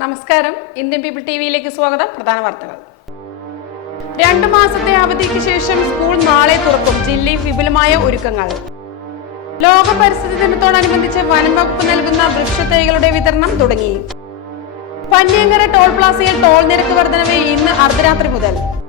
നമസ്കാരം. Indian people T വിയിലേക്ക് സ്വാഗതം. പ്രധാന വാർത്തകൾ. രണ്ടു മാസത്തെ അവധിക്ക് ശേഷം സ്കൂൾ നാളെ തുറക്കും. ജില്ലയിൽ വിപുലമായ ഒരുക്കങ്ങൾ. ലോക പരിസ്ഥിതി ദിനത്തോടനുബന്ധിച്ച് വനം വകുപ്പ് നൽകുന്ന വൃക്ഷത്തൈകളുടെ വിതരണം തുടങ്ങി. പന്നിയങ്കര ടോൾ പ്ലാസയിൽ ടോൾ നിരക്ക് വർധനവേ ഇന്ന് അർദ്ധരാത്രി മുതൽ.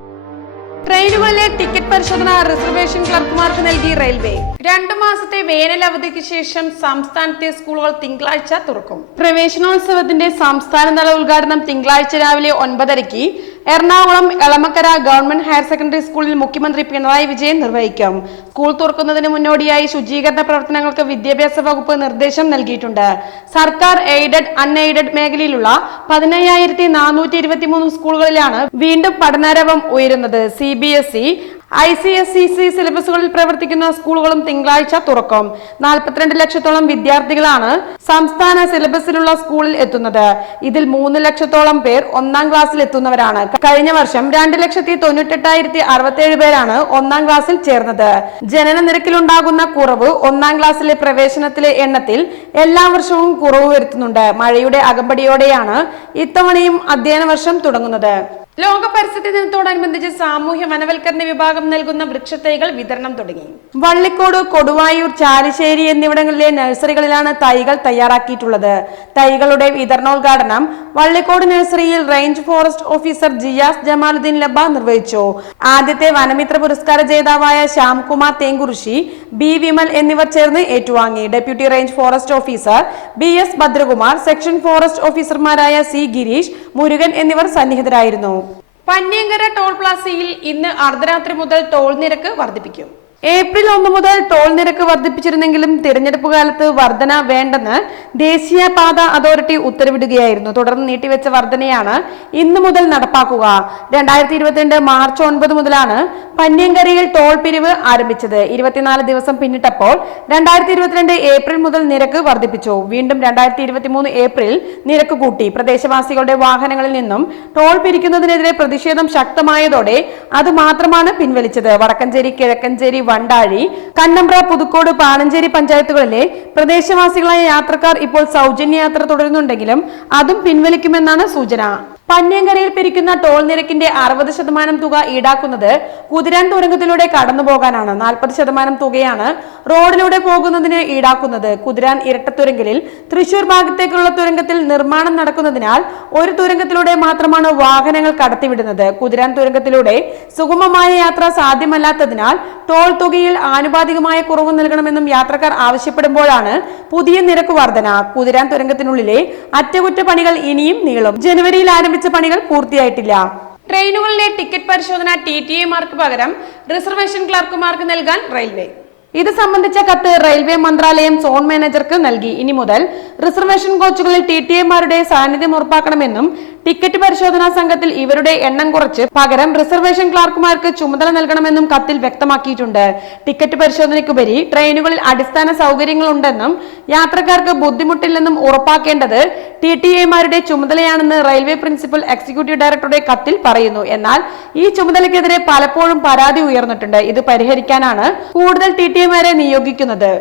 ട്രെയിനുകളിലെ ടിക്കറ്റ് പരിശോധന റിസർവേഷൻ ക്ലർക്കുമാർക്ക് നൽകി റെയിൽവേ. രണ്ടു മാസത്തെ വേനൽ അവധിക്ക് ശേഷം സംസ്ഥാനത്തെ സ്കൂളുകൾ തിങ്കളാഴ്ച തുറക്കും. പ്രവേശനോത്സവത്തിന്റെ സംസ്ഥാനതല ഉദ്ഘാടനം തിങ്കളാഴ്ച രാവിലെ ഒൻപതരയ്ക്ക് Ernakulam Elamakkara government higher secondary സ്കൂളിൽ മുഖ്യമന്ത്രി പിണറായി വിജയൻ നിർവഹിക്കും. സ്കൂൾ തുറക്കുന്നതിന് മുന്നോടിയായി ശുചീകരണ പ്രവർത്തനങ്ങൾക്ക് വിദ്യാഭ്യാസ വകുപ്പ് നിർദ്ദേശം നൽകിയിട്ടുണ്ട്. സർക്കാർ എയ്ഡഡ് അൺഎയ്ഡഡ് മേഖലയിലുള്ള പതിനയ്യായിരത്തി സ്കൂളുകളിലാണ് വീണ്ടും പഠനാരവം ഉയരുന്നത്. C B S E I C S E C സിലബസുകളിൽ പ്രവർത്തിക്കുന്ന സ്കൂളുകളും തിങ്കളാഴ്ച തുറക്കും. നാൽപ്പത്തിരണ്ട് ലക്ഷത്തോളം വിദ്യാർത്ഥികളാണ് സംസ്ഥാന സിലബസിലുള്ള സ്കൂളിൽ എത്തുന്നത്. ഇതിൽ മൂന്ന് ലക്ഷത്തോളം പേർ ഒന്നാം ക്ലാസ്സിൽ എത്തുന്നവരാണ്. കഴിഞ്ഞ വർഷം രണ്ട് ലക്ഷത്തി തൊണ്ണൂറ്റെട്ടായിരത്തി അറുപത്തേഴ് പേരാണ് ഒന്നാം ക്ലാസ്സിൽ ചേർന്നത്. ജനന നിരക്കിലുണ്ടാകുന്ന കുറവ് ഒന്നാം ക്ലാസ്സിലെ പ്രവേശനത്തിലെ എണ്ണത്തിൽ എല്ലാ വർഷവും കുറവ് വരുത്തുന്നുണ്ട്. മഴയുടെ അകമ്പടിയോടെയാണ് ഇത്തവണയും അധ്യയന വർഷം തുടങ്ങുന്നത്. ലോക പരിസ്ഥിതി ദിനത്തോടനുബന്ധിച്ച് സാമൂഹ്യ വനവൽക്കരണ വിഭാഗം നൽകുന്ന വൃക്ഷത്തൈകൾ വിതരണം തുടങ്ങി. വള്ളിക്കോട് കൊടുവായൂർ ചാലിശ്ശേരി എന്നിവിടങ്ങളിലെ നഴ്സറികളിലാണ് തൈകൾ തയ്യാറാക്കിയിട്ടുള്ളത്. തൈകളുടെ വിതരണോദ്ഘാടനം വള്ളിക്കോട് നഴ്സറിയിൽ range forest officer Jiyas Jamaludeen Labba നിർവഹിച്ചു. ആദ്യത്തെ വനമിത്ര പുരസ്കാര ജേതാവായ ശ്യാംകുമാർ തേങ്കുറിശി ബി വിമൽ എന്നിവർ ചേർന്ന് ഏറ്റുവാങ്ങി. Deputy range forest officer B S Bhadrakumar section forest ഓഫീസർമാരായ സി ഗിരീഷ് മുരുകൻ എന്നിവർ സന്നിഹിതരായിരുന്നു. പന്നിയങ്കര ടോൾ പ്ലാസയിൽ ഇന്ന് അർദ്ധരാത്രി മുതൽ ടോൾ നിരക്ക് വർദ്ധിപ്പിക്കും. ഏപ്രിൽ ഒന്ന് മുതൽ ടോൾ നിരക്ക് വർദ്ധിപ്പിച്ചിരുന്നെങ്കിലും തിരഞ്ഞെടുപ്പ് കാലത്ത് വർധന വേണ്ടെന്ന് ദേശീയ പാത അതോറിറ്റി ഉത്തരവിടുകയായിരുന്നു. തുടർന്ന് നീട്ടിവെച്ച വർധനയാണ് ഇന്ന് മുതൽ നടപ്പാക്കുക. രണ്ടായിരത്തി ഇരുപത്തിരണ്ട് മാർച്ച് ഒൻപത് മുതലാണ് പന്യങ്കരയിൽ ടോൾ പിരിവ് ആരംഭിച്ചത്. ഇരുപത്തിനാല് ദിവസം പിന്നിട്ടപ്പോൾ രണ്ടായിരത്തി ഇരുപത്തിരണ്ട് ഏപ്രിൽ മുതൽ നിരക്ക് വർദ്ധിപ്പിച്ചു. വീണ്ടും രണ്ടായിരത്തി ഇരുപത്തിമൂന്ന് ഏപ്രിൽ നിരക്ക് കൂട്ടി. പ്രദേശവാസികളുടെ വാഹനങ്ങളിൽ നിന്നും ടോൾ പിരിക്കുന്നതിനെതിരെ പ്രതിഷേധം ശക്തമായതോടെ അത് മാത്രമാണ് പിൻവലിച്ചത്. വടക്കഞ്ചേരി കിഴക്കഞ്ചേരി വണ്ടാഴി കന്നമ്പ്ര പുതുക്കോട് പാണഞ്ചേരി പഞ്ചായത്തുകളിലെ പ്രദേശവാസികളായ യാത്രക്കാർ ഇപ്പോൾ സൗജന്യ യാത്ര തുടരുന്നുണ്ടെങ്കിലും അതും പിൻവലിക്കുമെന്നാണ് സൂചന. പന്യങ്കരയിൽ പിരിക്കുന്ന ടോൾ നിരക്കിന്റെ അറുപത് ശതമാനം തുക ഈടാക്കുന്നത് കുതിരാൻ തുരങ്കത്തിലൂടെ കടന്നു പോകാനാണ് നാൽപ്പത് ശതമാനം തുകയാണ് റോഡിലൂടെ പോകുന്നതിന് ഈടാക്കുന്നത്. കുതിരാൻ ഇരട്ടത്തുരങ്കലിൽ തൃശൂർ ഭാഗത്തേക്കുള്ള തുരങ്കത്തിൽ നിർമ്മാണം നടക്കുന്നതിനാൽ ഒരു തുരങ്കത്തിലൂടെ മാത്രമാണ് വാഹനങ്ങൾ കടത്തിവിടുന്നത്. കുതിരാൻ തുരങ്കത്തിലൂടെ സുഗമമായ യാത്ര സാധ്യമല്ലാത്തതിനാൽ ടോൾ തുകയിൽ ആനുപാതികമായ കുറവ് നൽകണമെന്നും യാത്രക്കാർ ആവശ്യപ്പെടുമ്പോഴാണ് പുതിയ നിരക്ക് വർധന. കുതിരാൻ തുരങ്കത്തിനുള്ളിലെ അറ്റകുറ്റപ്പണികൾ ഇനിയും നീളും. ജനുവരിയിൽ ആരംഭിച്ച പണികൾ പൂർത്തിയായിട്ടില്ല. ട്രെയിനുകളിലെ ടിക്കറ്റ് പരിശോധന ടി ടി എമാർക്ക് പകരം റിസർവേഷൻ ക്ലർക്കുമാർക്ക് നൽകാൻ റെയിൽവേ. ഇത് സംബന്ധിച്ച കത്ത് റെയിൽവേ മന്ത്രാലയം സോൺ മാനേജർക്ക് നൽകി. ഇനി മുതൽ റിസർവേഷൻ കോച്ചുകളിൽ ടി ടി എമാരുടെ സാന്നിധ്യം ഉറപ്പാക്കണമെന്നും ടിക്കറ്റ് പരിശോധനാ സംഘത്തിൽ ഇവരുടെ എണ്ണം കുറച്ച് പകരം റിസർവേഷൻ ക്ലാർക്കുമാർക്ക് ചുമതല നൽകണമെന്നും കത്തിൽ വ്യക്തമാക്കിയിട്ടുണ്ട്. ടിക്കറ്റ് പരിശോധനയ്ക്കുപരി ട്രെയിനുകളിൽ അടിസ്ഥാന സൗകര്യങ്ങൾ ഉണ്ടെന്നും യാത്രക്കാർക്ക് ബുദ്ധിമുട്ടില്ലെന്നും ഉറപ്പാക്കേണ്ടത് ടി ടി എമാരുടെ ചുമതലയാണെന്ന് റെയിൽവേ പ്രിൻസിപ്പൽ എക്സിക്യൂട്ടീവ് ഡയറക്ടറുടെ കത്തിൽ പറയുന്നു. എന്നാൽ ഈ ചുമതലയ്ക്കെതിരെ പലപ്പോഴും പരാതി ഉയർന്നിട്ടുണ്ട്. ഇത് പരിഹരിക്കാനാണ് കൂടുതൽ ടി ടി എമാരെ നിയോഗിക്കുന്നത്.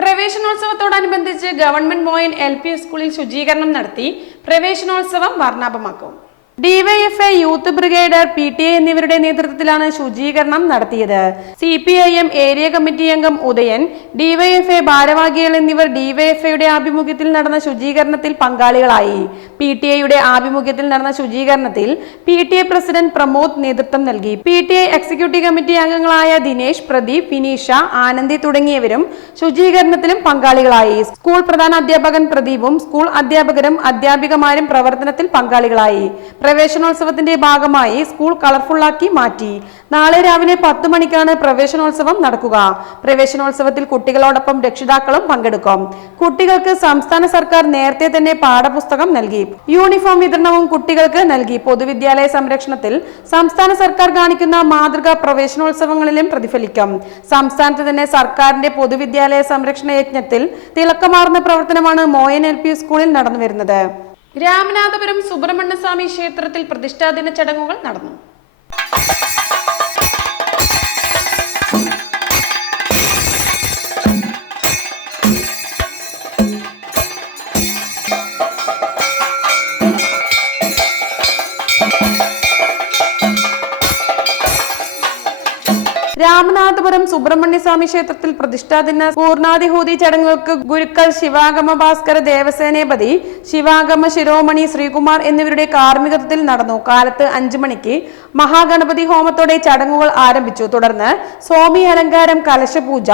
പ്രവേശനോത്സവത്തോടനുബന്ധിച്ച് ഗവൺമെന്റ് മോയൻ എൽ പി സ്കൂളിൽ ശുചീകരണം നടത്തി പ്രവേശനോത്സവം വർണാഭമാക്കും. DYFI youth ബ്രിഗേഡർ P T A എന്നിവരുടെ നേതൃത്വത്തിലാണ് ശുചീകരണം നടത്തിയത്. C P I M area committee അംഗം ഉദയൻ ഡിവൈഎഫ്ഐ ഭാരവാഹികൾ എന്നിവർ ഡിവൈഎഫ്ഐയുടെ ആഭിമുഖ്യത്തിൽ നടന്ന ശുചീകരണത്തിൽ പങ്കാളികളായി. പി ടി ഐയുടെ ആഭിമുഖ്യത്തിൽ നടന്ന ശുചീകരണത്തിൽ P T A president Pramod നേതൃത്വം നൽകി. P T I executive committee അംഗങ്ങളായ ദിനേശ് പ്രദീപ് വിനീഷ ആനന്ദി തുടങ്ങിയവരും ശുചീകരണത്തിലും പങ്കാളികളായി. സ്കൂൾ പ്രധാന അധ്യാപകൻ പ്രദീപും സ്കൂൾ അധ്യാപകരും അധ്യാപികമാരും പ്രവർത്തനത്തിൽ പങ്കാളികളായി. പ്രവേശനോത്സവത്തിന്റെ ഭാഗമായി സ്കൂൾ കളർഫുള്ളാക്കി മാറ്റി. നാളെ രാവിലെ പത്ത് മണിക്കാണ് പ്രവേശനോത്സവം നടക്കുക. പ്രവേശനോത്സവത്തിൽ കുട്ടികളോടൊപ്പം രക്ഷിതാക്കളും പങ്കെടുക്കും. കുട്ടികൾക്ക് സംസ്ഥാന സർക്കാർ നേരത്തെ തന്നെ പാഠപുസ്തകം നൽകി. യൂണിഫോം വിതരണവും കുട്ടികൾക്ക് നൽകി. പൊതുവിദ്യാലയ സംരക്ഷണത്തിൽ സംസ്ഥാന സർക്കാർ കാണിക്കുന്ന മാതൃക പ്രവേശനോത്സവങ്ങളിലും പ്രതിഫലിക്കും. സംസ്ഥാനത്ത് തന്നെ സർക്കാരിന്റെ പൊതുവിദ്യാലയ സംരക്ഷണ യജ്ഞത്തിൽ തിളക്കമാർന്ന പ്രവർത്തനമാണ് മോയൻ എൽ പി സ്കൂളിൽ നടന്നു വരുന്നത് രാമനാഥപുരം സുബ്രഹ്മണ്യസ്വാമി ക്ഷേത്രത്തിൽ പ്രതിഷ്ഠാദിന ചടങ്ങുകൾ നടന്നു. സുബ്രഹ്മണ്യ സ്വാമി ക്ഷേത്രത്തിൽ പ്രതിഷ്ഠാദിന പൂർണാതിഹൂതി ചടങ്ങുകൾക്ക് ഗുരുക്കൾ ശിവാഗമ ഭാസ്കര ദേവസേനേപതി ശിവാഗമ ശിരോമണി ശ്രീകുമാർ എന്നിവരുടെ കാർമ്മികത്വത്തിൽ നടന്നു. കാലത്ത് അഞ്ചു മണിക്ക് മഹാഗണപതി ഹോമത്തോടെ ചടങ്ങുകൾ ആരംഭിച്ചു. തുടർന്ന് സ്വാമി അലങ്കാരം കലശപൂജ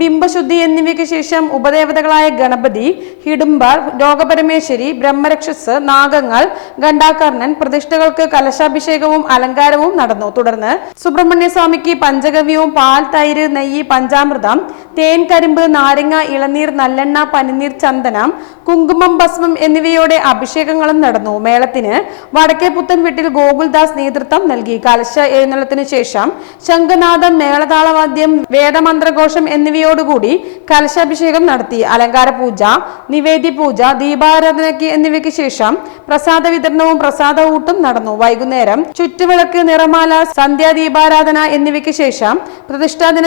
ബിംബശുദ്ധി എന്നിവയ്ക്ക് ശേഷം ഉപദേവതകളായ ഗണപതി ഹിഡുംബർ രോഗപരമേശ്വരി ബ്രഹ്മരക്ഷസ് നാഗങ്ങൾ ഗണ്ടാകർണൻ പ്രതിഷ്ഠകൾക്ക് കലശാഭിഷേകവും അലങ്കാരവും നടന്നു. തുടർന്ന് സുബ്രഹ്മണ്യ സ്വാമിക്ക് പഞ്ചഗവ്യവും പാൽ തൈര് നെയ്യ് പഞ്ചാമൃതം തേൻ കരിമ്പ് നാരങ്ങ ഇളനീർ നല്ലെണ്ണ പനിനീർ ചന്ദനം കുങ്കുമം ഭസ്മം എന്നിവയോടെ അഭിഷേകങ്ങളും നടന്നു. മേളത്തിന് വടക്കേ പുത്തൻ വീട്ടിൽ ഗോകുൽദാസ് നേതൃത്വം നൽകി. കലശ എഴുന്നള്ളത്തിന് ശേഷം ശംഖനാഥം മേളതാളവാദ്യം വേദമന്ത്രഘോഷം എന്നിവയോടുകൂടി കലശാഭിഷേകം നടത്തി. അലങ്കാര പൂജ നിവേദ്യ പൂജ ദീപാരാധനയ്ക്ക് എന്നിവയ്ക്ക് ശേഷം പ്രസാദ വിതരണവും പ്രസാദ ഊട്ടും നടന്നു. വൈകുന്നേരം ചുറ്റുവിളക്ക് നിറമാല സന്ധ്യാ ദീപാരാധന എന്നിവയ്ക്ക് ശേഷം പ്രതിഷ്ഠാദിന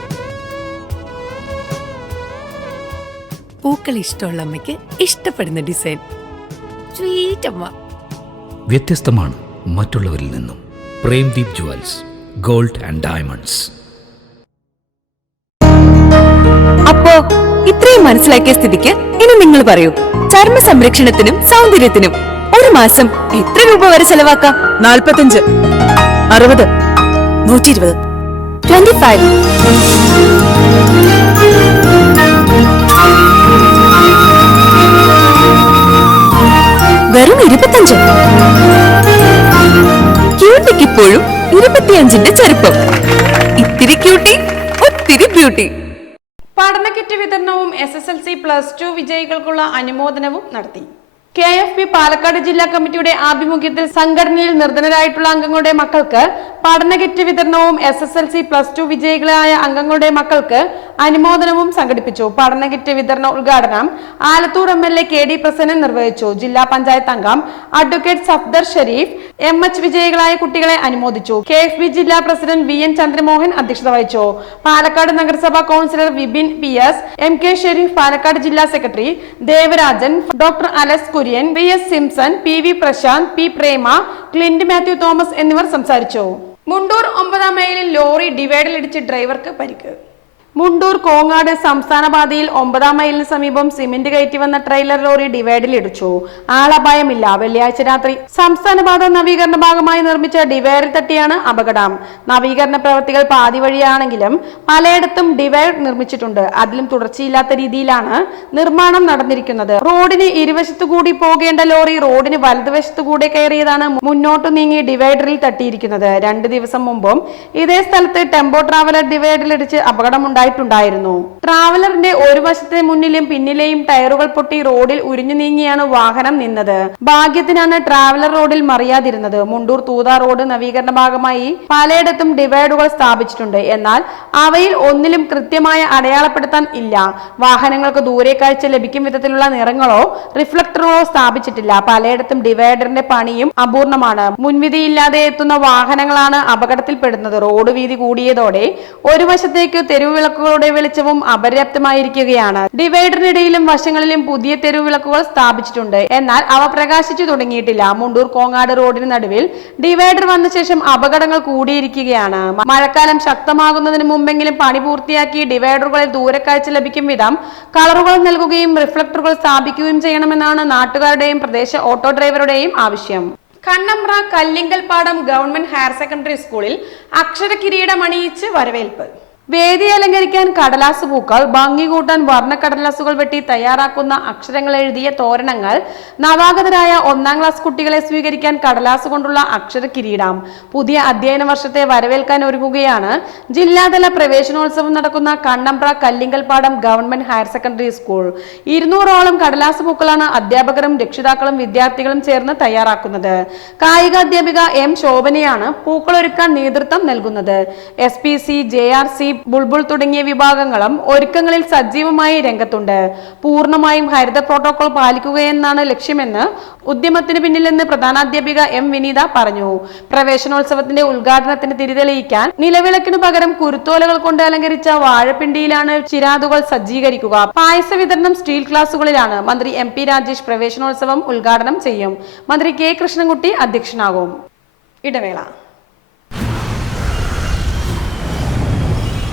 പൂക്കൾ ഇഷ്ടമുള്ള അമ്മയ്ക്ക് ഇഷ്ടപ്പെടുന്ന ഡിസൈൻ. സ്വീറ്റ് അമ്മ. വ്യത്യസ്തമാണ് മറ്റുള്ളവരിൽ നിന്നും. Premdeep jewels gold and diamonds. അപ്പോ ഇത്രയും മനസ്സിലാക്കിയ സ്ഥിതിക്ക് ഇനി നിങ്ങൾ പറയൂ ചർമ്മ സംരക്ഷണത്തിനും സൗന്ദര്യത്തിനും ഒരു മാസം എത്ര രൂപ വരെ ചെലവാക്കാം? നാൽപ്പത്തഞ്ച് അറുപത് നൂറ്റി ഇരുപത് ട്വന്റി ഫൈവ്. വെറും ഇരുപത്തഞ്ച്. ക്യൂട്ടിക്ക് ഇപ്പോഴും ഇരുപത്തിയഞ്ചിന്റെ ചെറുപ്പം ഇത്തിരി ക്യൂട്ടി ഒത്തിരി ബ്യൂട്ടി പഠന കിറ്റ് വിതരണവും S S L C plus two വിജയികൾക്കുള്ള അനുമോദനവും നടത്തി. കെ എഫ് പി പാലക്കാട് ജില്ലാ കമ്മിറ്റിയുടെ ആഭിമുഖ്യത്തിൽ സംഘടനയിൽ നിർധനരായിട്ടുള്ള അംഗങ്ങളുടെ മക്കൾക്ക് പഠന കിറ്റ് വിതരണവും S S L C plus two വിജയികളായ അംഗങ്ങളുടെ മക്കൾക്ക് അനുമോദനവും സംഘടിപ്പിച്ചു. പഠന കിറ്റ് വിതരണ ഉദ്ഘാടനം Alathur M L A K D Prasannan നിർവഹിച്ചു. ജില്ലാ പഞ്ചായത്ത് അംഗം advocate Safdar Sharif M H വിജയികളായ കുട്ടികളെ അനുമോദിച്ചു. കെ എഫ് ബി ജില്ലാ പ്രസിഡന്റ് വി എൻ ചന്ദ്രമോഹൻ അധ്യക്ഷത വഹിച്ചു. പാലക്കാട് നഗരസഭാ councillor Vipin P S M K Sharif Palakkad ജില്ലാ secretary Devarajan doctor Alex Kurian V. S. Simson P. V. Prasanth P. Prema Clint Mathew Thomas എന്നിവർ സംസാരിച്ചു. മുണ്ടൂർ ഒമ്പതാം മൈലിൽ ലോറി ഡിവൈഡിലിടിച്ച് ഡ്രൈവർക്ക് പരിക്ക്. മുണ്ടൂർ കോങ്ങാട് സംസ്ഥാന പാതയിൽ ഒമ്പതാം മൈലിന് സമീപം സിമന്റ് കയറ്റി വന്ന ട്രെയിലർ ലോറി ഡിവൈഡിൽ ഇടിച്ചു ആളപായമില്ല. വെള്ളിയാഴ്ച രാത്രി സംസ്ഥാന പാത നവീകരണ ഭാഗമായി നിർമ്മിച്ച ഡിവൈഡിൽ തട്ടിയാണ് അപകടം. നവീകരണ പ്രവൃത്തികൾ പാതി വഴിയാണെങ്കിലും പലയിടത്തും ഡിവൈഡ് നിർമ്മിച്ചിട്ടുണ്ട്. അതിലും തുടർച്ചയില്ലാത്ത രീതിയിലാണ് നിർമ്മാണം നടന്നിരിക്കുന്നത്. റോഡിന് ഇരുവശത്തു കൂടി പോകേണ്ട ലോറി റോഡിന് വലതുവശത്തു കൂടെ കയറിയതാണ് മുന്നോട്ട് നീങ്ങി ഡിവൈഡറിൽ തട്ടിയിരിക്കുന്നത്. രണ്ട് ദിവസം മുമ്പും ഇതേ സ്ഥലത്ത് ടെമ്പോ ട്രാവലർ ഡിവൈഡിലിടിച്ച് അപകടമുണ്ടായിട്ടുണ്ടായിരുന്നു ട്രാവലറിന്റെ ഒരു വശത്തെ മുന്നിലും പിന്നിലെയും ടയറുകൾ പൊട്ടി റോഡിൽ ഉരിഞ്ഞു നീങ്ങിയാണ് വാഹനം നിന്നത്. ഭാഗ്യത്തിനാണ് ട്രാവലർ റോഡിൽ മറിയാതിരുന്നത്. മുണ്ടൂർ തൂത റോഡ് നവീകരണ ഭാഗമായി പലയിടത്തും ഡിവൈഡുകൾ സ്ഥാപിച്ചിട്ടുണ്ട്. എന്നാൽ അവയിൽ ഒന്നിലും കൃത്യമായ അടയാളപ്പെടുത്താൻ ഇല്ല. വാഹനങ്ങൾക്ക് ദൂരെ കാഴ്ച ലഭിക്കും വിധത്തിലുള്ള നിറങ്ങളോ റിഫ്ലക്ടറുകളോ സ്ഥാപിച്ചിട്ടില്ല. പലയിടത്തും ഡിവൈഡറിന്റെ പണിയും അപൂർണമാണ്. മുൻവിധിയില്ലാതെ എത്തുന്ന വാഹനങ്ങളാണ് അപകടത്തിൽപ്പെടുന്നത്. റോഡ് വീതി കൂടിയതോടെ ഒരു വശത്തേക്ക് തെരുവ് വിളക്കുകളുടെ വെളിച്ചവും അപര്യാപ്തമായിരിക്കുകയാണ്. ഡിവൈഡറിനിടയിലും വശങ്ങളിലും പുതിയ തെരുവിളക്കുകൾ സ്ഥാപിച്ചിട്ടുണ്ട്. എന്നാൽ അവ പ്രകാശിച്ചു തുടങ്ങിയിട്ടില്ല. മുണ്ടൂർ കോങ്ങാട് റോഡിന് നടുവിൽ ഡിവൈഡർ വന്ന ശേഷം അപകടങ്ങൾ കൂടിയിരിക്കുകയാണ്. മഴക്കാലം ശക്തമാകുന്നതിന് മുമ്പെങ്കിലും പണി പൂർത്തിയാക്കി ഡിവൈഡറുകളിൽ ദൂരക്കാഴ്ച ലഭിക്കും വിധം കളറുകൾ നൽകുകയും റിഫ്ലക്ടറുകൾ സ്ഥാപിക്കുകയും ചെയ്യണമെന്നാണ് നാട്ടുകാരുടെയും പ്രദേശ ഓട്ടോ ഡ്രൈവറുടെയും ആവശ്യം. Kannambra Kallinkalpadam government higher secondary സ്കൂളിൽ അക്ഷര കിരീടമണിയിച്ച് വരവേൽപ്പ്. വേദി അലങ്കരിക്കാൻ കടലാസ് പൂക്കൾ ഭംഗി കൂട്ടാൻ വർണക്കടലാസുകൾ വെട്ടി തയ്യാറാക്കുന്ന അക്ഷരങ്ങൾ എഴുതിയ തോരണങ്ങൾ നവാഗതരായ ഒന്നാം ക്ലാസ് കുട്ടികളെ സ്വീകരിക്കാൻ കടലാസ് കൊണ്ടുള്ള അക്ഷര കിരീടം. പുതിയ അധ്യയന വർഷത്തെ വരവേൽക്കാൻ ഒരുങ്ങുകയാണ്. ജില്ലാതല പ്രവേശനോത്സവം നടക്കുന്ന Kannambra Kallinkalpadam government higher secondary school. ഇരുന്നൂറോളം കടലാസ് പൂക്കളാണ് അധ്യാപകരും രക്ഷിതാക്കളും വിദ്യാർത്ഥികളും ചേർന്ന് തയ്യാറാക്കുന്നത്. കായിക അധ്യാപിക എം ശോഭനയാണ് പൂക്കളൊരുക്കാൻ നേതൃത്വം നൽകുന്നത്. S P C J R C Bulbul തുടങ്ങിയ വിഭാഗങ്ങളും ഒരുക്കങ്ങളിൽ സജീവമായി രംഗത്തുണ്ട്. പൂർണമായും ഹരിത പ്രോട്ടോകോൾ പാലിക്കുകയെന്നാണ് ലക്ഷ്യമെന്ന് ഉദ്യമത്തിന് പിന്നിലെന്ന് പ്രധാനാധ്യാപിക എം വിനീത പറഞ്ഞു. പ്രവേശനോത്സവത്തിന്റെ ഉദ്ഘാടനത്തിന് തിരിതെളിയിക്കാൻ നിലവിളക്കിനു പകരം കുരുത്തോലകൾ കൊണ്ട് അലങ്കരിച്ച വാഴപ്പിണ്ടിയിലാണ് ചിരാതുകൾ സജ്ജീകരിക്കുക. പായസ വിതരണം സ്റ്റീൽ ഗ്ലാസുകളിലാണ് മന്ത്രി എം പി രാജേഷ് പ്രവേശനോത്സവം ഉദ്ഘാടനം ചെയ്യും. മന്ത്രി കെ കൃഷ്ണൻകുട്ടി അധ്യക്ഷനാകും. ഇടവേള.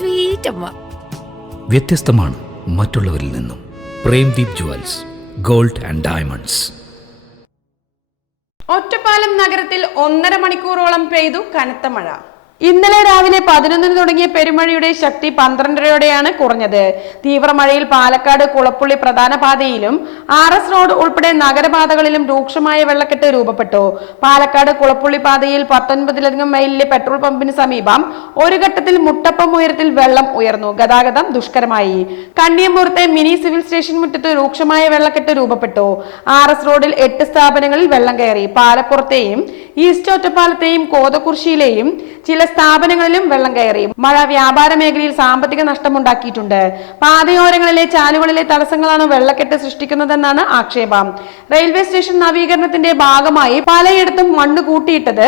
സ്വീറ്റ് അമ്മ വ്യത്യസ്തമാണ് മറ്റുള്ളവരിൽ നിന്നും. Premdeep jewels gold and diamonds. Ottapalam നഗരത്തിൽ ഒന്നര മണിക്കൂറോളം പെയ്തു കനത്ത മഴ. ഇന്നലെ രാവിലെ പതിനൊന്നിന് തുടങ്ങിയ പെരുമഴയുടെ ശക്തി പന്ത്രണ്ടരയോടെയാണ് കുറഞ്ഞത്. തീവ്രമഴയിൽ പാലക്കാട് കുളപ്പുള്ളി പ്രധാന പാതയിലും ആർ എസ് റോഡ് ഉൾപ്പെടെ നഗരപാതകളിലും രൂക്ഷമായ വെള്ളക്കെട്ട് രൂപപ്പെട്ടു. പാലക്കാട് കുളപ്പുള്ളി പാതയിൽ പത്തൊൻപതിലധികം മൈലിലെ പെട്രോൾ പമ്പിന് സമീപം ഒരു ഘട്ടത്തിൽ മുട്ടപ്പം ഉയരത്തിൽ വെള്ളം ഉയർന്നു. ഗതാഗതം ദുഷ്കരമായി. കണ്ണിയമ്പുറത്തെ മിനി സിവിൽ സ്റ്റേഷൻ മുറ്റത്ത് രൂക്ഷമായ വെള്ളക്കെട്ട് രൂപപ്പെട്ടു. ആർ എസ് റോഡിൽ എട്ട് സ്ഥാപനങ്ങളിൽ വെള്ളം കയറി. പാലപ്പുറത്തെയും ഈസ്റ്റ് ഒറ്റപ്പാലത്തെയും കോതക്കുർശിയിലെയും ചില സ്ഥാപനങ്ങളിലും വെള്ളം കയറി. മഴ വ്യാപാര മേഖലയിൽ സാമ്പത്തിക നഷ്ടമുണ്ടാക്കിയിട്ടുണ്ട്. പാതയോരങ്ങളിലെ ചാലുകളിലെ തടസ്സങ്ങളാണ് വെള്ളക്കെട്ട് സൃഷ്ടിക്കുന്നതെന്നാണ് ആക്ഷേപം. റെയിൽവേ സ്റ്റേഷൻ നവീകരണത്തിന്റെ ഭാഗമായി പലയിടത്തും മണ്ണ് കൂട്ടിയിട്ടത്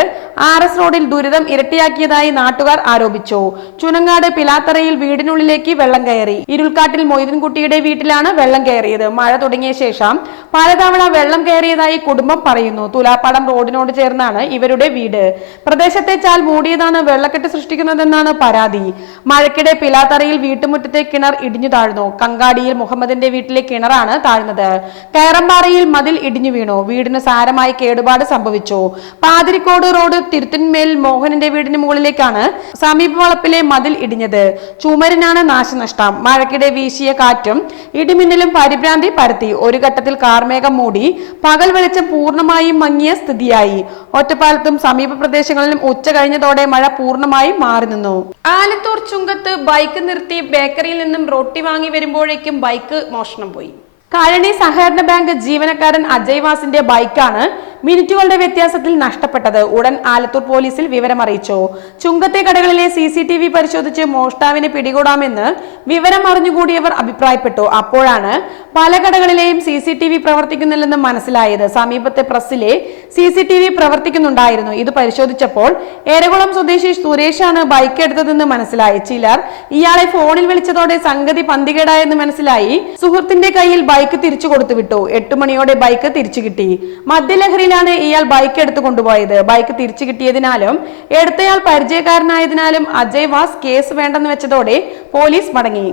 ആർ എസ് റോഡിൽ ദുരിതം ഇരട്ടിയാക്കിയതായി നാട്ടുകാർ ആരോപിച്ചു. ചുനങ്ങാട് പിലാത്തറയിൽ വീടിനുള്ളിലേക്ക് വെള്ളം കയറി. ഇരുൾക്കാട്ടിൽ മൊയ്തൻകുട്ടിയുടെ വീട്ടിലാണ് വെള്ളം കയറിയത്. മഴ തുടങ്ങിയ ശേഷം പലതവണ വെള്ളം കയറിയതായി കുടുംബം പറയുന്നു. തുലാപ്പാടം റോഡിനോട് ചേർന്നാണ് ഇവരുടെ വീട്. പ്രദേശത്തെ ചാൽ മൂടിയതാണ് വെള്ളക്കെട്ട് സൃഷ്ടിക്കുന്നതെന്നാണ് പരാതി. മഴയ്ക്കിടെ പിലാത്തറയിൽ വീട്ടുമുറ്റത്തെ കിണർ ഇടിഞ്ഞു താഴ്ന്നു. കങ്കാടിയിൽ മുഹമ്മദിന്റെ വീട്ടിലെ കിണറാണ് താഴ്ന്നത്. കയറമ്പാറയിൽ മതിൽ ഇടിഞ്ഞു വീണു. വീടിന് സാരമായി കേടുപാട് സംഭവിച്ചു. പാതിരിക്കോട് റോഡ് തിരുത്തിന്മേൽ മോഹനന്റെ വീടിന് മുകളിലേക്കാണ് സമീപ വളപ്പിലെ മതിൽ ഇടിഞ്ഞത്. ചുമരിനാണ് നാശനഷ്ടം. മഴയ്ക്കിടെ വീശിയ കാറ്റും ഇടിമിന്നലും പരിഭ്രാന്തി പരത്തി. ഒരു ഘട്ടത്തിൽ കാർമേഘം മൂടി പകൽ വെളിച്ചം പൂർണമായും മങ്ങിയ സ്ഥിതിയായി. ഒറ്റപ്പാലത്തും സമീപ പ്രദേശങ്ങളിലും ഉച്ച കഴിഞ്ഞതോടെ മഴ പൂർണമായും മാറി നിന്നു. ആലത്തൂർ ചുങ്കത്ത് ബൈക്ക് നിർത്തി ബേക്കറിയിൽ നിന്നും റൊട്ടി വാങ്ങി വരുമ്പോഴേക്കും ബൈക്ക് മോഷണം പോയി. കാലണി സഹകരണ ബാങ്ക് ജീവനക്കാരൻ അജയ് വാസിന്റെ ബൈക്കാണ് മിനിറ്റുകളുടെ വ്യത്യാസത്തിൽ നഷ്ടപ്പെട്ടത്. ഉടൻ ആലത്തൂർ പോലീസിൽ വിവരമറിയിച്ചു. ചുങ്കത്തെ കടകളിലെ സി സി ടി വി പരിശോധിച്ച് മോഷ്ടാവിനെ പിടികൂടാമെന്ന് വിവരം അറിഞ്ഞുകൂടിയവർ അഭിപ്രായപ്പെട്ടു. അപ്പോഴാണ് പല കടകളിലെയും സി സി ടി വി പ്രവർത്തിക്കുന്നില്ലെന്ന് മനസ്സിലായത്. സമീപത്തെ പ്രസ്സിലെ സി സി ടി വി പ്രവർത്തിക്കുന്നുണ്ടായിരുന്നു. ഇത് പരിശോധിച്ചപ്പോൾ ഏരകുളം സ്വദേശി സുരേഷാണ് ബൈക്ക് എടുത്തതെന്ന് മനസ്സിലായി. ചിലർ ഇയാളെ ഫോണിൽ വിളിച്ചതോടെ സംഗതി പന്തികേടായെന്ന് മനസ്സിലായി. സുഹൃത്തിന്റെ കയ്യിൽ ബൈക്ക് തിരിച്ചു കൊടുത്തു വിട്ടു. എട്ടു മണിയോടെ ബൈക്ക് തിരിച്ചു കിട്ടി. മദ്യലഹരിയിലാണ് ഇയാൾ ബൈക്ക് എടുത്തു കൊണ്ടുപോയത്. ബൈക്ക് തിരിച്ചു കിട്ടിയതിനാലും എടുത്തയാൾ പരിചയക്കാരനായതിനാലും അജയ് വാസ് കേസ് വേണ്ടെന്ന് വെച്ചതോടെ പോലീസ് മടങ്ങി.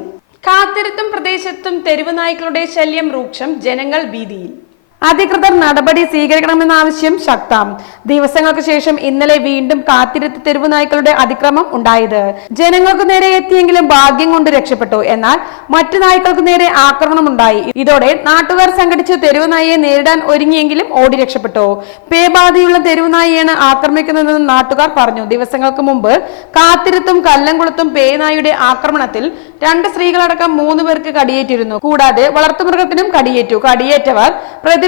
കാത്തിരുത്തും പ്രദേശത്തും തെരുവ് നായ്ക്കളുടെ ശല്യം രൂക്ഷം ജനങ്ങൾ ഭീതിയിൽ. അധികൃതർ നടപടി സ്വീകരിക്കണമെന്ന ആവശ്യം ശക്തം. ദിവസങ്ങൾക്ക് ശേഷം ഇന്നലെ വീണ്ടും കാത്തിരുത്ത് തെരുവ് നായ്ക്കളുടെ അതിക്രമം ഉണ്ടായത്. ജനങ്ങൾക്ക് നേരെ എത്തിയെങ്കിലും ഭാഗ്യം കൊണ്ട് രക്ഷപ്പെട്ടു. എന്നാൽ മറ്റു നായ്ക്കൾക്ക് നേരെ ആക്രമണം ഉണ്ടായി. ഇതോടെ നാട്ടുകാർ സംഘടിച്ച് തെരുവ് നായയെ നേരിടാൻ ഒരുങ്ങിയെങ്കിലും ഓടി രക്ഷപ്പെട്ടു. പേബാധയുള്ള തെരുവ് നായയാണ് ആക്രമിക്കുന്നതെന്ന് നാട്ടുകാർ പറഞ്ഞു. ദിവസങ്ങൾക്ക് മുമ്പ് കാത്തിരുത്തും കല്ലംകുളത്തും പേനായുടെ ആക്രമണത്തിൽ രണ്ട് സ്ത്രീകളടക്കം മൂന്ന് പേർക്ക് കടിയേറ്റിരുന്നു. കൂടാതെ വളർത്തുമൃഗത്തിനും കടിയേറ്റു. കടിയേറ്റവർ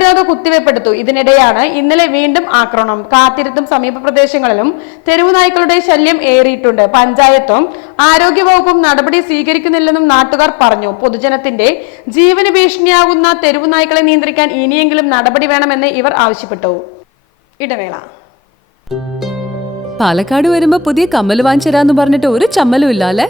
പ്രതിരോധ കുത്തിവെപ്പെടുത്തു ഇതിനിടെയാണ് ഇന്നലെ വീണ്ടും ആക്രമണം. കാത്തിരുത്തും സമീപ പ്രദേശങ്ങളിലും തെരുവു നായ്ക്കളുടെ ശല്യം ഏറിയിട്ടുണ്ട്. പഞ്ചായത്തും ആരോഗ്യവകുപ്പും നടപടി സ്വീകരിക്കുന്നില്ലെന്നും നാട്ടുകാർ പറഞ്ഞു. പൊതുജനത്തിന്റെ ജീവന് ഭീഷണിയാകുന്ന തെരുവു നായ്ക്കളെ നിയന്ത്രിക്കാൻ ഇനിയെങ്കിലും നടപടി വേണമെന്ന് ഇവർ ആവശ്യപ്പെട്ടു. ഇടവേള. പാലക്കാട് വരുമ്പോ പുതിയ കമ്മൽ വാങ്ങിച്ചരാന്ന് പറഞ്ഞിട്ട് ഒരു ചമ്മലും ഇല്ല അല്ലേ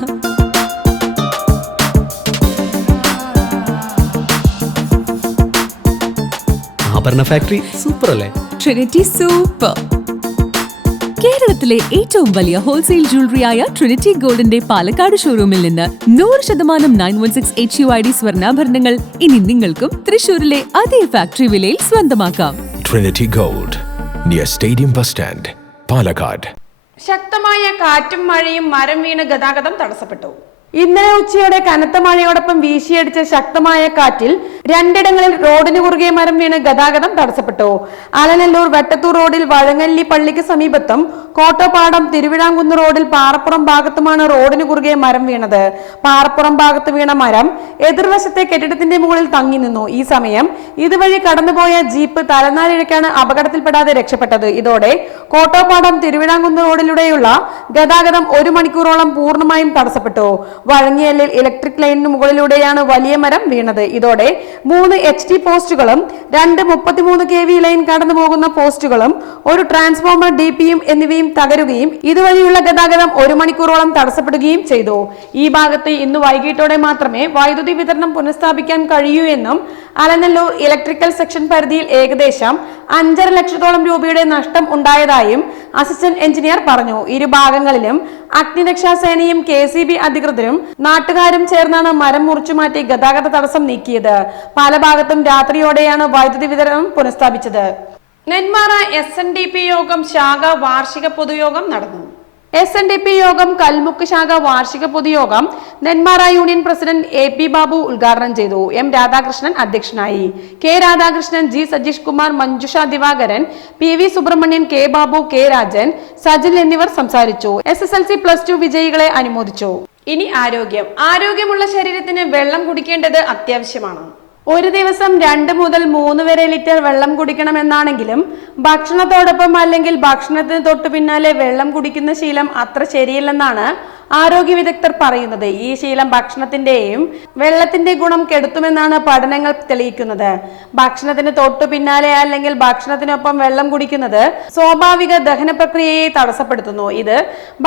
ആഭരണ ഫാക്ടറി സൂപ്പർ അല്ലേ ട്രിനിറ്റി സൂപ്പർ കേരളത്തിലെ ഏറ്റവും വലിയ ഹോൾസെയിൽ ജ്വല്ലറിയായ ട്രിനിറ്റി ഗോൾഡിന്റെ പാലക്കാട് ഷോറൂമിൽ നിന്ന് നൂറ് ശതമാനം nine one six H U I D സ്വർണാഭരണങ്ങൾ ഇനി നിങ്ങൾക്കും തൃശൂരിലെ അതേ ഫാക്ടറി വിലയിൽ സ്വന്തമാക്കാം. Trinity gold near Stadium Bus Stand, Palakkad. ശക്തമായ കാറ്റും മഴയും മരം വീണ് ഗതാഗതം തടസ്സപ്പെട്ടു. ഇന്നലെ ഉച്ചയോടെ കനത്ത മഴയോടൊപ്പം വീശിയടിച്ച ശക്തമായ കാറ്റിൽ രണ്ടിടങ്ങളിൽ റോഡിന് കുറുകെ മരം വീണ് ഗതാഗതം തടസ്സപ്പെട്ടു. അലനല്ലൂർ വെട്ടത്തൂർ റോഡിൽ വഴങ്ങല്ലി പള്ളിക്ക് സമീപത്തും കോട്ടോപ്പാടം തിരുവിഴാംകുന്ന് റോഡിൽ പാറപ്പുറം ഭാഗത്തുമാണ് റോഡിന് കുറുകെ മരം വീണത്. പാറപ്പുറം ഭാഗത്ത് വീണ മരം എതിർവശത്തെ കെട്ടിടത്തിന്റെ മുകളിൽ തങ്ങി നിന്നു. ഈ സമയം ഇതുവഴി കടന്നുപോയ ജീപ്പ് തലനാലിഴക്കാണ് അപകടത്തിൽപ്പെടാതെ രക്ഷപ്പെട്ടത്. ഇതോടെ കോട്ടോപ്പാടം തിരുവിഴാംകുന്ന് റോഡിലൂടെയുള്ള ഗതാഗതം ഒരു മണിക്കൂറോളം പൂർണമായും തടസ്സപ്പെട്ടു. വഴങ്ങിയല്ലിൽ ഇലക്ട്രിക് ലൈനിന് മുകളിലൂടെയാണ് വലിയ മരം വീണത്. ഇതോടെ മൂന്ന് എച്ച് ടി പോസ്റ്റുകളും രണ്ട് മുപ്പത്തിമൂന്ന് കെ വി ലൈൻ കടന്നു പോകുന്ന പോസ്റ്റുകളും ഒരു ട്രാൻസ്ഫോമർ ഡി പിയും എന്നിവയും തകരുകയും ഇതുവഴിയുള്ള ഗതാഗതം ഒരു മണിക്കൂറോളം തടസ്സപ്പെടുകയും ചെയ്തു. ഈ ഭാഗത്ത് ഇന്ന് വൈകിട്ടോടെ മാത്രമേ വൈദ്യുതി വിതരണം പുനഃസ്ഥാപിക്കാൻ കഴിയൂ എന്നും അലനല്ലൂർ ഇലക്ട്രിക്കൽ സെക്ഷൻ പരിധിയിൽ ഏകദേശം അഞ്ചര ലക്ഷത്തോളം രൂപയുടെ നഷ്ടം ഉണ്ടായതായും അസിസ്റ്റന്റ് എഞ്ചിനീയർ പറഞ്ഞു. ഇരു ഭാഗങ്ങളിലും അഗ്നിരക്ഷാ സേനയും കെ സി ബി അധികൃതരും നാട്ടുകാരും ചേർന്നാണ് മരം മുറിച്ചു മാറ്റി ഗതാഗത തടസ്സം നീക്കിയത്. പല ഭാഗത്തും രാത്രിയോടെയാണ് വൈദ്യുതി വിതരണം പുനഃസ്ഥാപിച്ചത്. Nenmara S N D P യോഗം ശാഖ വാർഷിക പൊതുയോഗം നടന്നു. എസ് എൻ ഡി പി യോഗം കൽമുക്ക് ശാഖ വാർഷിക പൊതുയോഗം Nenmara union president A P Babu ഉദ്ഘാടനം ചെയ്തു. എം രാധാകൃഷ്ണൻ അധ്യക്ഷനായി. K Radhakrishnan G Sajeesh Kumar Manjusha Divakaran P V Subramanian K Babu K Rajan Sajil എന്നിവർ സംസാരിച്ചു. S S L C plus two വിജയികളെ അനുമോദിച്ചു. ഇനി ആരോഗ്യം. ആരോഗ്യമുള്ള ശരീരത്തിന് വെള്ളം കുടിക്കേണ്ടത് അത്യാവശ്യമാണ്. ഒരു ദിവസം രണ്ട് മുതൽ മൂന്ന് വരെ ലിറ്റർ വെള്ളം കുടിക്കണമെന്നാണെങ്കിലും ഭക്ഷണത്തോടൊപ്പം അല്ലെങ്കിൽ ഭക്ഷണത്തിന് തൊട്ടു പിന്നാലെ വെള്ളം കുടിക്കുന്ന ശീലം അത്ര ശരിയല്ലെന്നാണ് ആരോഗ്യ വിദഗ്ധർ പറയുന്നത് ഈ ശീലം ഭക്ഷണത്തിന്റെയും വെള്ളത്തിന്റെ ഗുണം കെടുത്തുമെന്നാണ് പഠനങ്ങൾ തെളിയിക്കുന്നത്. ഭക്ഷണത്തിന് തൊട്ടു പിന്നാലെ അല്ലെങ്കിൽ ഭക്ഷണത്തിനൊപ്പം വെള്ളം കുടിക്കുന്നത് സ്വാഭാവിക ദഹന പ്രക്രിയയെ തടസ്സപ്പെടുത്തുന്നു. ഇത്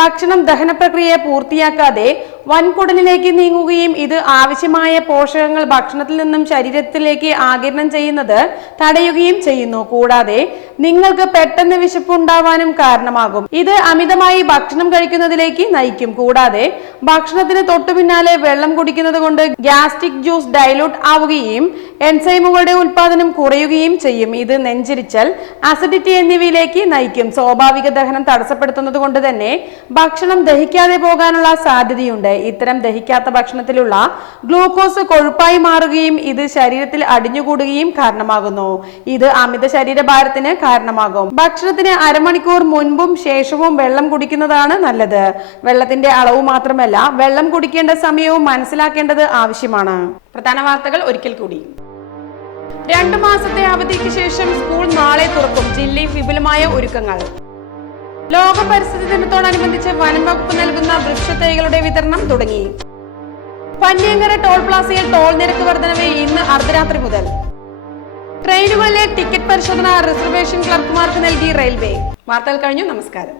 ഭക്ഷണം ദഹന പ്രക്രിയ പൂർത്തിയാക്കാതെ വൻകുടലിലേക്ക് നീങ്ങുകയും ഇത് ആവശ്യമായ പോഷകങ്ങൾ ഭക്ഷണത്തിൽ നിന്നും ശരീരത്തിലേക്ക് ആകിരണം ചെയ്യുന്നത് തടയുകയും ചെയ്യുന്നു. കൂടാതെ നിങ്ങൾക്ക് പെട്ടെന്ന് വിശപ്പുണ്ടാവാനും കാരണമാകും. ഇത് അമിതമായി ഭക്ഷണം കഴിക്കുന്നതിലേക്ക് നയിക്കും. കൂടാതെ ഭക്ഷണത്തിന് തൊട്ടു പിന്നാലെ വെള്ളം കുടിക്കുന്നത് കൊണ്ട് ഗ്യാസ്ട്രിക് ജ്യൂസ് ഡൈലൂട്ട് ആവുകയും എൻസൈമുകളുടെ ഉൽപാദനം കുറയുകയും ചെയ്യും. ഇത് നെഞ്ചിരിച്ചൽ അസിഡിറ്റി എന്നിവയിലേക്ക് നയിക്കും. സ്വാഭാവിക ദഹനം തടസ്സപ്പെടുത്തുന്നത് കൊണ്ട് തന്നെ ഭക്ഷണം ദഹിക്കാതെ പോകാനുള്ള സാധ്യതയുണ്ട്. ഇത്തരം ദഹിക്കാത്ത ഭക്ഷണത്തിലുള്ള ഗ്ലൂക്കോസ് കൊഴുപ്പായി മാറുകയും ഇത് ശരീരത്തിൽ അടിഞ്ഞുകൂടുകയും കാരണമാകുന്നു. ഇത് അമിത ശരീരഭാരത്തിന് കാരണമാകും. ഭക്ഷണത്തിന് അരമണിക്കൂർ മുൻപും ശേഷവും വെള്ളം കുടിക്കുന്നതാണ് നല്ലത്. വെള്ളത്തിന്റെ അളവ് മാത്രമല്ല വെള്ളം കുടിക്കേണ്ട സമയവും മനസ്സിലാക്കേണ്ടത് ആവശ്യമാണ്. പ്രധാന വാർത്തകൾ ഒരിക്കൽ കൂടി. രണ്ടു മാസത്തെ അവധിക്ക് ശേഷം സ്കൂൾ നാളെ തുറക്കും. ജില്ലയിൽ വിപുലമായ ഒരുക്കങ്ങൾ. ലോക പരിസ്ഥിതി ദിനത്തോടനുബന്ധിച്ച് വനം വകുപ്പ് നൽകുന്ന വൃക്ഷത്തൈകളുടെ വിതരണം തുടങ്ങി. പന്നിയങ്കര ടോൾ പ്ലാസയിൽ ടോൾ നിരക്ക് വർധനവ് ഇന്ന് അർദ്ധരാത്രി മുതൽ. ട്രെയിനുകളിലെ ടിക്കറ്റ് പരിശോധന റിസർവേഷൻ ക്ലർക്കുമാർക്ക് നൽകി റെയിൽവേ. വാർത്തകൾ കഴിഞ്ഞു. നമസ്കാരം.